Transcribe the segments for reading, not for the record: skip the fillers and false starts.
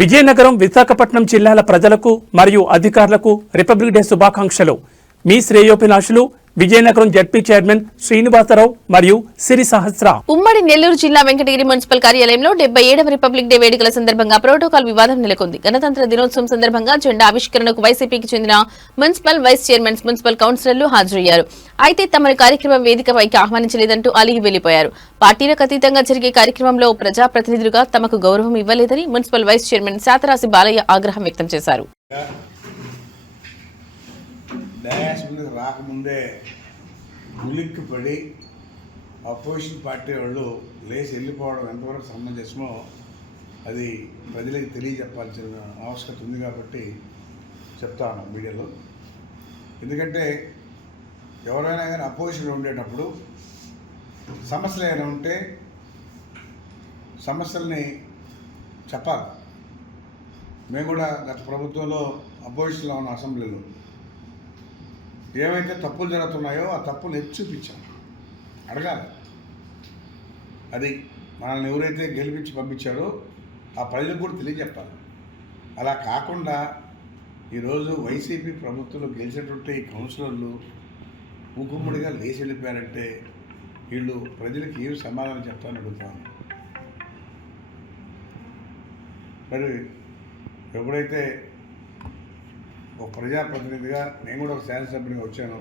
విజయనగరం, విశాఖపట్నం జిల్లాల ప్రజలకు మరియు అధికారులకు రిపబ్లిక్ డే శుభాకాంక్షలు. మీ శ్రేయోభిలాషులు విజయనగరం జడ్పీ చైర్మన్ శ్రీనివాసరావు మరియు సిరి సహస్ర. ఉమ్మడి నెల్లూరు జిల్లా వెంకటగిరి మున్సిపల్ కార్యాలయంలో 77వ రిపబ్లిక్ డే వేడుకల సందర్భంగా ప్రోటోకాల్ వివాదం నెలకొంది. గణతంత్ర దినోత్సవం సందర్భంగా జెండా ఆవిష్కరణకు వైసీపీకి చెందిన మున్సిపల్ వైస్ చైర్మన్స్, మున్సిపల్ కౌన్సిలర్లు హాజరయ్యారు. అయితే తమను కార్యక్రమం వేదికపైకి ఆహ్వానించలేదంటూ అలిగి వెళ్లిపోయారు. పార్టీలకు అతీతంగా జరిగే కార్యక్రమంలో ప్రజాప్రతినిధులుగా తమకు గౌరవం ఇవ్వలేదని మున్సిపల్ వైస్ చైర్మన్ శాతరాశి బాలయ్య ఆగ్రహం వ్యక్తం చేశారు. డాష్ మీద రాకముందే ఉలిక్కి పడి అపోజిషన్ పార్టీ వాళ్ళు లేచి వెళ్ళిపోవడం ఎంతవరకు సమంజసమో అది ప్రజలకు తెలియజెప్పాల్సిన ఆవశ్యకత ఉంది కాబట్టి చెప్తాను మీడియాలో. ఎందుకంటే ఎవరైనా కానీ అపోజిషన్లో ఉండేటప్పుడు సమస్యలు ఏమైనా ఉంటే సమస్యల్ని చెప్పాలి. మేము కూడా గత ప్రభుత్వంలో అపోజిషన్లో ఉన్న అసెంబ్లీలో ఏవైతే తప్పులు జరుగుతున్నాయో ఆ తప్పులు ఎత్తి చూపించాం, అడగాలి. అది మనల్ని ఎవరైతే గెలిపించి పంపించారో ఆ ప్రజలకు కూడా తెలియజెప్పాలి. అలా కాకుండా ఈరోజు వైసీపీ ప్రభుత్వంలో గెలిచినటువంటి కౌన్సిలర్లు మూకుమ్మడిగా లేచి వెళ్ళిపోయారంటే వీళ్ళు ప్రజలకు ఏమి సమాధానం చెప్తారని అడుగుతాను. మరి ఎప్పుడైతే ఒక ప్రజాప్రతినిధిగా నేను కూడా ఒక శాసనసభ్యునిగా వచ్చాను,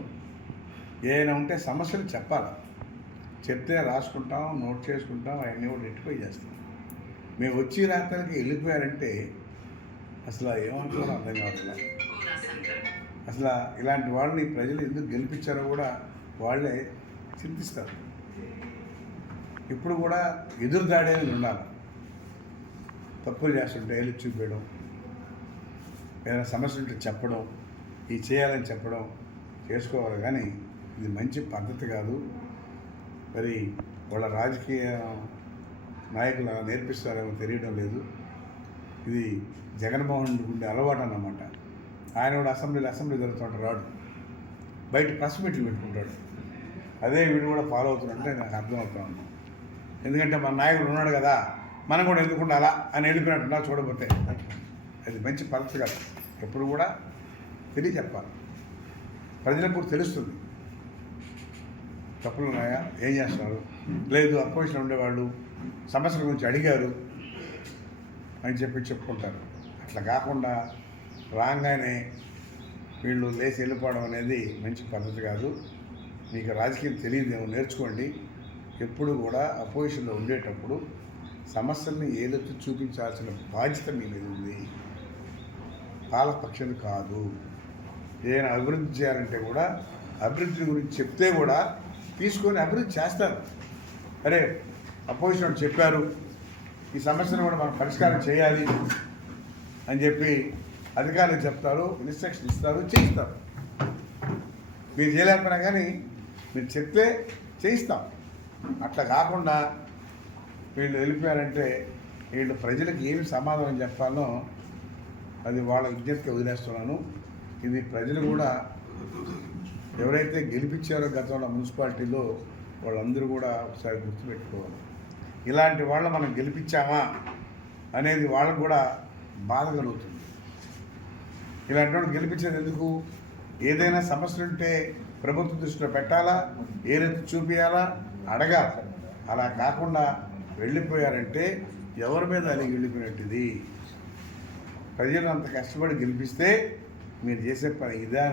ఏమైనా ఉంటే సమస్యలు చెప్పాలి. చెప్తే రాసుకుంటాం, నోట్ చేసుకుంటాం, అవన్నీ కూడా రెక్టిఫై చేస్తాం. మేము వచ్చి రాత్రికి వెళ్ళిపోయారంటే అసలు ఏమంటారో అర్థం కావట్లేదు. అసలు ఇలాంటి వాళ్ళని ప్రజలు ఎందుకు గెలిపించారో కూడా వాళ్ళే చింతిస్తారు. ఇప్పుడు కూడా ఎదురు దాడి అనేది ఉండాలి. తప్పులు చేస్తుంటే వెళ్ళి చూపించడం, ఏదైనా సమస్య ఉంటే చెప్పడం, ఇది చేయాలని చెప్పడం చేసుకోవాలి. కానీ ఇది మంచి పద్ధతి కాదు. మరి వాళ్ళ రాజకీయ నాయకులు నేర్పిస్తారేమో తెలియడం లేదు. ఇది జగన్మోహన్ రెడ్డి ఉండే అలవాటు అన్నమాట. ఆయన కూడా అసెంబ్లీ జరుగుతుంటాడు, రాడు బయట ప్రెస్ మీట్లు పెట్టుకుంటాడు. అదే వీడు కూడా ఫాలో అవుతున్నట్టే నాకు అర్థమవుతా ఉన్నాం. ఎందుకంటే మన నాయకుడు ఉన్నాడు కదా, మనం కూడా ఎందుకు ఉండాలా అని వెళ్ళిపోయినట్టున్నా చూడబోతే అది మంచి పద్ధతి కాదు. ఎప్పుడు కూడా తెలియజెప్పాలి, ప్రజలకు కూడా తెలుస్తుంది తప్పులు ఉన్నాయా, ఏం చేస్తున్నారు. లేదు అపోజిషన్ ఉండేవాళ్ళు సమస్యల గురించి అడిగారు అని చెప్పుకుంటారు. అట్లా కాకుండా రాగానే వీళ్ళు లేచి వెళ్ళిపోవడం అనేది మంచి పద్ధతి కాదు. మీకు రాజకీయం తెలియదేమో, నేర్చుకోండి. ఎప్పుడు కూడా అపోజిషన్లో ఉండేటప్పుడు సమస్యల్ని ఏదైతే చూపించాల్సిన బాధ్యత మీ మీద ఉంది, పాలపక్షం కాదు. ఏదైనా అభివృద్ధి చేయాలంటే కూడా అభివృద్ధి గురించి చెప్తే కూడా తీసుకొని అభివృద్ధి చేస్తారు. అరే అపోజిషన్ చెప్పారు, ఈ సమస్యను కూడా మనం పరిష్కారం చేయాలి అని చెప్పి అధికారులు చెప్తారు, ఇన్స్ట్రక్షన్ ఇస్తారు, చేయిస్తారు. మీరు చేయలేకపోయినా కానీ మీరు చెప్తే చేయిస్తాం. అట్లా కాకుండా వీళ్ళు వెళ్ళిపోయారంటే వీళ్ళు ప్రజలకు ఏమి సమాధానం చెప్పాలో అది వాళ్ళ విజ్ఞప్తిగా వదిలేస్తున్నాను. ఇది ప్రజలు కూడా ఎవరైతే గెలిపించారో గతంలో మున్సిపాలిటీలో వాళ్ళందరూ కూడా ఒకసారి గుర్తుపెట్టుకోవాలి. ఇలాంటి వాళ్ళు మనం గెలిపించామా అనేది వాళ్ళకు కూడా బాధ కలుగుతుంది. ఇలాంటి వాళ్ళు గెలిపించేది ఎందుకు? ఏదైనా సమస్యలు ఉంటే ప్రభుత్వ దృష్టిలో పెట్టాలా, ఏదైతే చూపించాలా, అడగాలి. అలా కాకుండా వెళ్ళిపోయారంటే ఎవరి మీద అది వెళ్ళిపోయినట్టుది. ప్రజలు అంత కష్టపడి గెలిపిస్తే మీరు చేసే పని ఇదే.